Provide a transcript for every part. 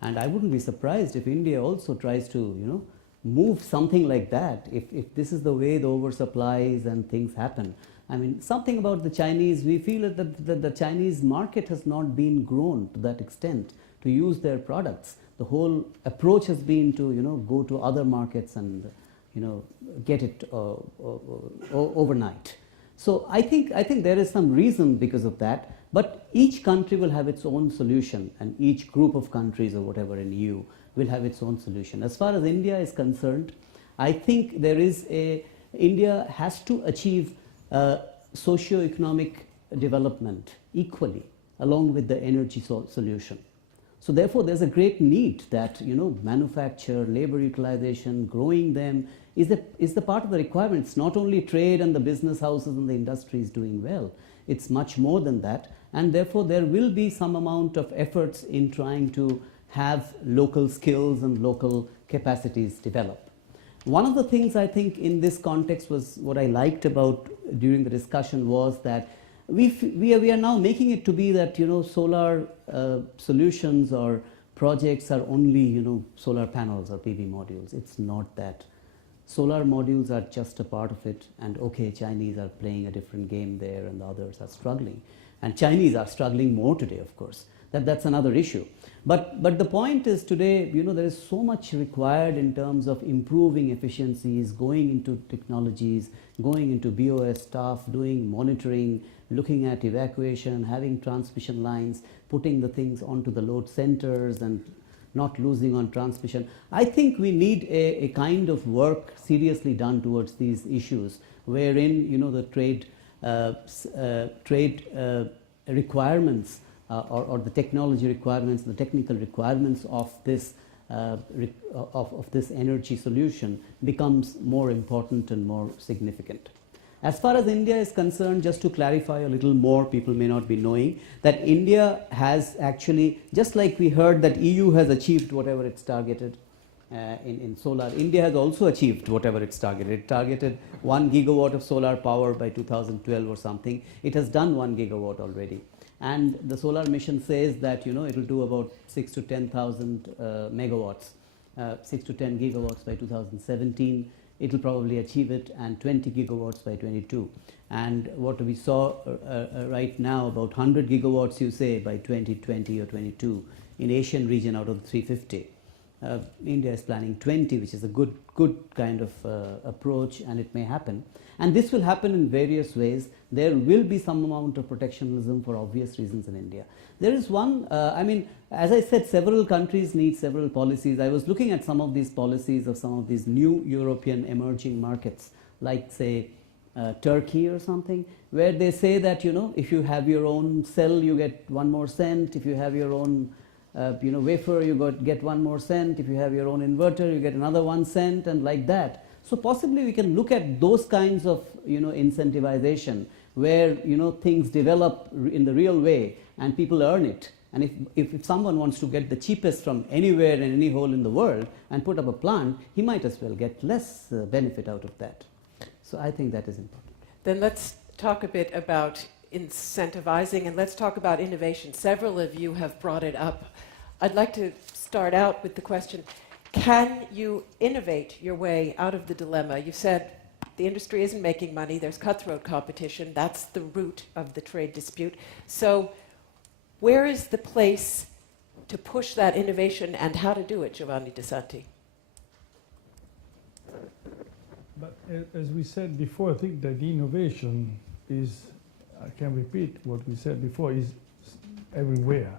And I wouldn't be surprised if India also tries to, move something like that, if this is the way the oversupplies and things happen. I mean, something about the Chinese, we feel that the Chinese market has not been grown to that extent to use their products. The whole approach has been to, go to other markets and, get it overnight. So I think there is some reason because of that, but each country will have its own solution, and each group of countries or whatever in EU will have its own solution. As far as India is concerned, I think India has to achieve socio-economic development equally along with the energy solution. So therefore there's a great need that manufacture, labor utilization, growing them is the part of the requirement. It's not only trade and the business houses and the industries doing well, it's much more than that, and therefore there will be some amount of efforts in trying to have local skills and local capacities develop. One of the things I think in this context was what I liked about during the discussion was that we are now making it to be that solar solutions or projects are only solar panels or PV modules. It's not that. Solar modules are just a part of it, and okay, Chinese are playing a different game there and the others are struggling, and Chinese are struggling more today, of course. That's another issue. But the point is today, there is so much required in terms of improving efficiencies, going into technologies, going into BOS stuff, doing monitoring, looking at evacuation, having transmission lines, putting the things onto the load centers and not losing on transmission. I think we need a kind of work seriously done towards these issues, wherein the trade requirements or the technology requirements, the technical requirements of this energy solution becomes more important and more significant. As far as India is concerned, just to clarify a little more, people may not be knowing that India has actually, just like we heard that EU has achieved whatever it's targeted in solar, India has also achieved whatever it's targeted. It targeted 1 gigawatt of solar power by 2012 or something. It has done 1 gigawatt already. And the solar mission says that it will do about 6 to 10,000 megawatts, 6 to 10 gigawatts by 2017. It will probably achieve it, and 20 gigawatts by 22. And what we saw right now, about 100 gigawatts, you say, by 2020 or 22 in Asian region out of the 350. India is planning 20, which is a good kind of approach, and it may happen. And this will happen in various ways. There will be some amount of protectionism for obvious reasons in India. There is one, as I said, several countries need several policies. I was looking at some of these policies of some of these new European emerging markets, like say Turkey or something, where they say that, if you have your own cell, you get 1 more cent. If you have your own wafer, you get 1 more cent. If you have your own inverter, you get another 1 cent, and like that. So possibly we can look at those kinds of incentivization where things develop in the real way and people earn it. And if someone wants to get the cheapest from anywhere in any hole in the world and put up a plant, he might as well get less benefit out of that. So I think that is important. Then let's talk a bit about incentivizing, and let's talk about innovation. Several of you have brought it up. I'd like to start out with the question, can you innovate your way out of the dilemma? You said the industry isn't making money, there's cutthroat competition, that's the root of the trade dispute. So where is the place to push that innovation, and how to do it, Giovanni de Santi? But as we said before, I think that the innovation is, I can repeat what we said before, is everywhere.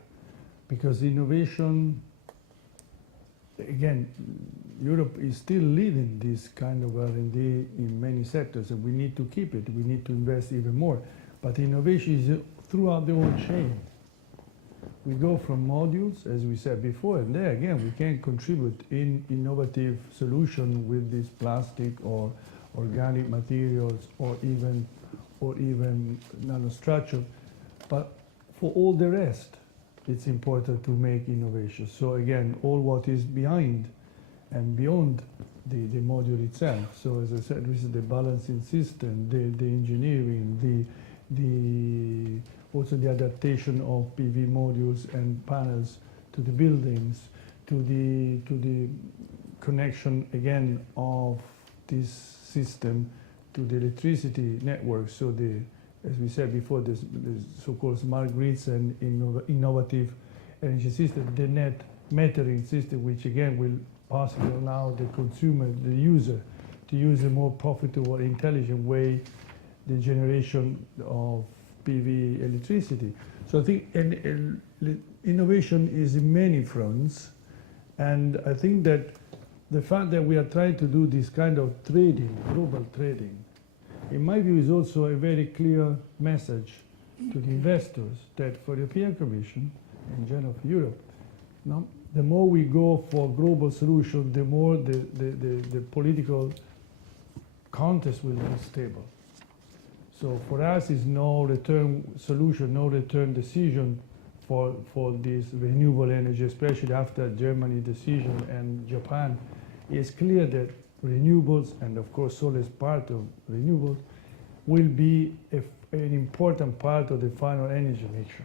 Because innovation, again, Europe is still leading this kind of R&D in many sectors, and we need to keep it. We need to invest even more. But innovation is throughout the whole chain. We go from modules, as we said before, and there again we can contribute in innovative solution with this plastic or organic materials or even nanostructure. But for all the rest, it's important to make innovation. So again, all what is behind and beyond the module itself. So as I said, this is the balancing system, the engineering, also the adaptation of PV modules and panels to the buildings, to the connection again of this system to the electricity network. So as we said before, the so-called smart grids and innovative energy system, the net metering system, which again will possibly allow the consumer, the user, to use a more profitable, intelligent way the generation of PV electricity. So I think innovation is in many fronts, and I think that the fact that we are trying to do this kind of trading, global trading, in my view is also a very clear message to the investors that for the European Commission, in general for Europe, the more we go for global solution, the more the political context will be stable. So for us, it's no return solution, no return decision for this renewable energy, especially after Germany decision and Japan. It's clear that renewables, and of course solar is part of renewables, will be an important part of the final energy mixture.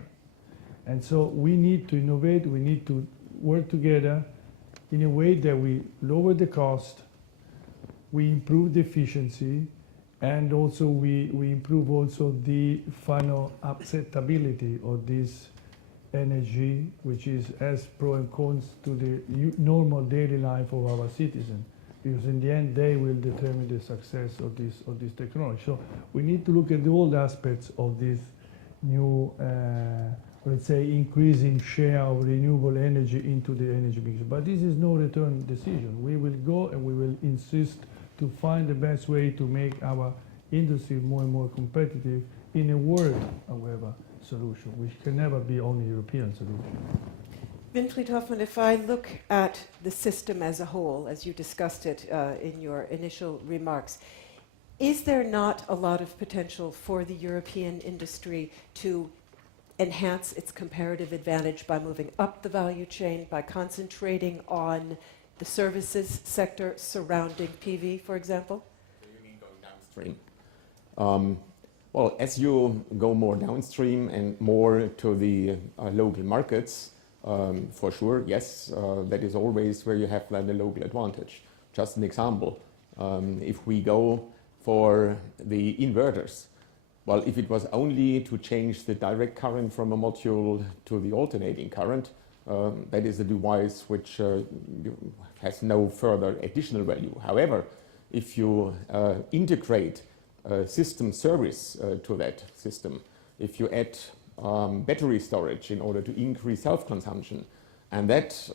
And so we need to innovate, we need to work together in a way that we lower the cost, we improve the efficiency, and also we improve also the final acceptability of this energy, which is as pro and cons to the normal daily life of our citizens. Because in the end, they will determine the success of this technology. So we need to look at all the aspects of this new, let's say, increasing share of renewable energy into the energy mix. But this is no return decision. We will go and we will insist to find the best way to make our industry more and more competitive in a world, however, solution, which can never be only European solution. Winfried Hoffmann, if I look at the system as a whole, as you discussed it in your initial remarks, is there not a lot of potential for the European industry to enhance its comparative advantage by moving up the value chain, by concentrating on the services sector surrounding PV, for example? So you mean going downstream? Well, as you go more downstream and more to the local markets, for sure, yes, that is always where you have then the local advantage. Just an example, if we go for the inverters, well, if it was only to change the direct current from a module to the alternating current, that is a device which has no further additional value. However, if you integrate system service to that system, if you add battery storage in order to increase self-consumption, and that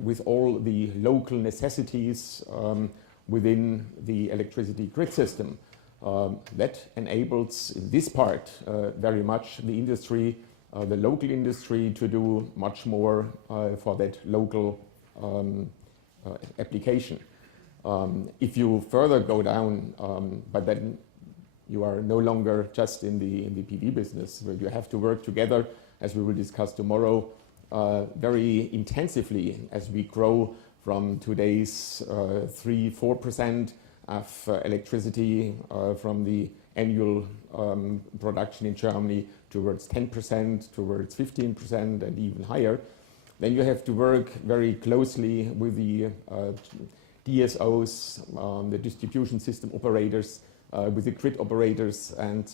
with all the local necessities within the electricity grid system, that enables in this part very much the industry, the local industry, to do much more for that local application. If you further go down, but then you are no longer just in the PV business, where you have to work together, as we will discuss tomorrow, very intensively as we grow from today's 3-4% of electricity from the annual production in Germany towards 10%, towards 15%, and even higher. Then you have to work very closely with the DSOs, the distribution system operators, with the grid operators, and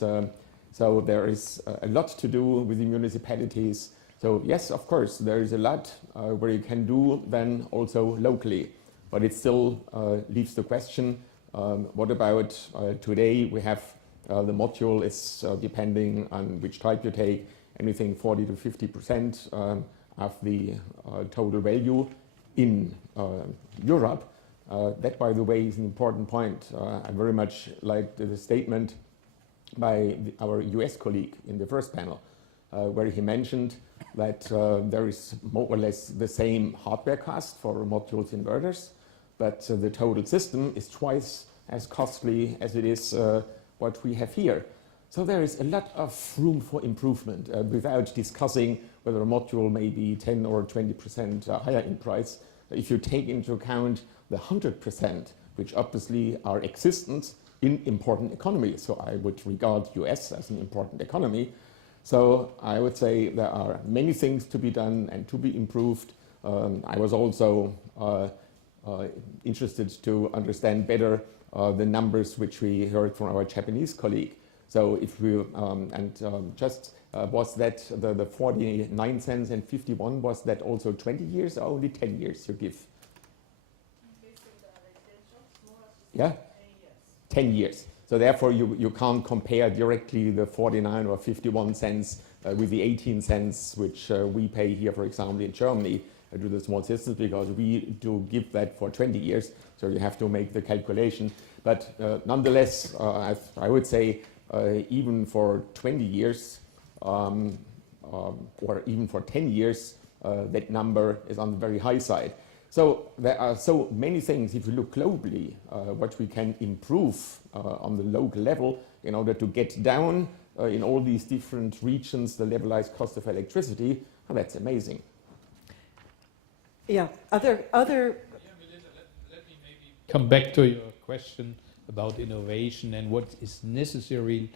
so there is a lot to do with the municipalities. So yes, of course, there is a lot where you can do then also locally, but it still leaves the question, what about today? We have the module is depending on which type you take, anything 40 to 50% of the total value in Europe. That, by the way, is an important point. I very much liked the statement by our US colleague in the first panel, where he mentioned that there is more or less the same hardware cost for modules inverters, but the total system is twice as costly as it is what we have here. So there is a lot of room for improvement without discussing whether a module may be 10 or 20% higher in price. If you take into account the 100%, which obviously are existent in important economies. So I would regard US as an important economy. So I would say there are many things to be done and to be improved, I was also interested to understand better the numbers which we heard from our Japanese colleague. So if we, was that the 49 cents and 51, was that also 20 years or only 10 years you give? Yeah? 10 years. So therefore you can't compare directly the 49 or 51 cents with the 18 cents which we pay here, for example, in Germany to the small systems, because we do give that for 20 years. So you have to make the calculation. But nonetheless, I would say even for 20 years or even for 10 years, that number is on the very high side. So there are so many things, if you look globally, what we can improve on the local level in order to get down in all these different regions the levelized cost of electricity, and that's amazing. Yeah, other. Yeah, Melinda, let me maybe come back to your question about innovation and what is necessary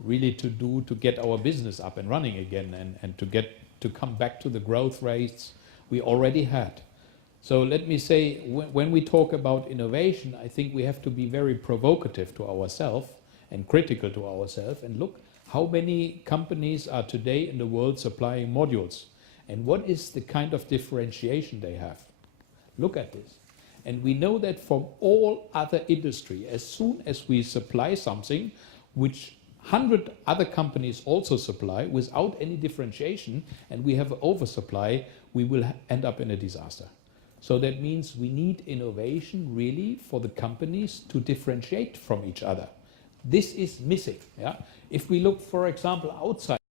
really to do to get our business up and running again, and to come back to the growth rates we already had. So let me say, when we talk about innovation, I think we have to be very provocative to ourselves and critical to ourselves, and look how many companies are today in the world supplying modules, and what is the kind of differentiation they have. Look at this. And we know that from all other industry, as soon as we supply something which 100 other companies also supply without any differentiation, and we have an oversupply, we will end up in a disaster. So that means we need innovation really for the companies to differentiate from each other. This is missing. Yeah? If we look, for example, outside